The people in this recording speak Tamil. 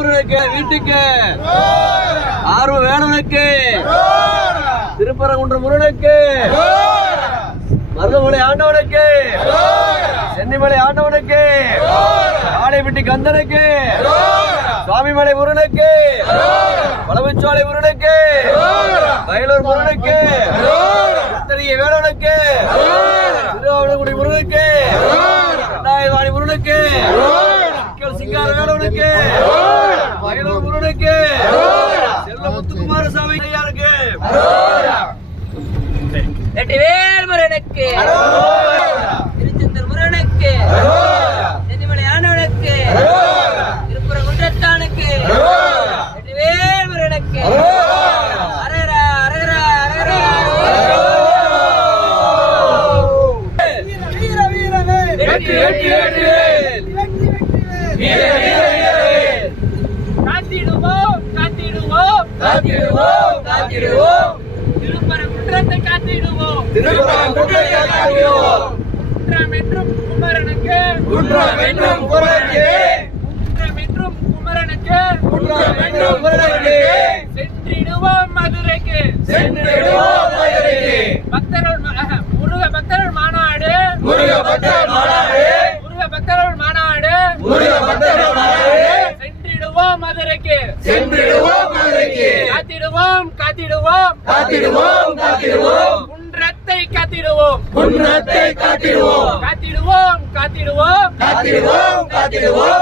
முருகனுக்கு வீட்டுக்கு. ஆர்வ வேலனுக்கு. திருப்பரங்குன்ற முருகனுக்கு. மருதமலை ஆண்டவனுக்கு. சென்னிமலை ஆண்டவனுக்கு. ஆடைப்பட்டி கந்தனுக்கு. சுவாமிமலை முருகனுக்கு. பழமுச்சாலை முருகனுக்கு. வயலூர் முருகனுக்கு. உத்தரிய வேலனுக்கு. திருவாவணங்குடி முருகனுக்கு. ரெண்டாயிரவாணி முருகனுக்கு. சிங்கார வேலவனுக்கு முருகனுக்கு செல்ல முத்துக்குமாரசாமி ஐயாருக்கு வெற்றிவேல் முருகனுக்கு திருச்செந்தூர் முருகனுக்கு சென்னிமலை ஆண்டவனுக்கு திருப்புரம் குன்றத்தானுக்கு வெற்றிவேல் முருகனுக்கு அரகரா, அரகரா. வெற்றி வெற்றி வெற்றி. காத்திடுவோம் காத்திடுவோம் திருப்பரம் குன்றத்தை காத்திடுவோம் திருப்பரங்குன்றத்தை காத்திடுவோம் குன்றம் என்றும் குமரனுக்கு. குன்றம் என்றும் குமரனுக்கு. குன்றம் என்றும் குமரனுக்கு. குன்றம் என்றும் குமரனுக்கு. சென்றிடுவோம் மதுரைக்கு. சென்றிடுவோம் மதுரைக்கு. பக்தர்கள் ம- அஹ, முருக பக்தர்கள் மாநாடு. முருக பக்தர் மாநாடு. முருக பக்தர்கள் மாநாடு. முருக பக்தர் மாநாடு. சென்றிடுவோம் மதுரைக்கு. காத்திடுவோம் காத்திடுவோம். குன்றத்தை காத்திடுவோம். குன்றத்தை காத்திடுவோம். காத்திடுவோம் காத்திடுவோம். காத்திடுவோம் காத்திடுவோம்.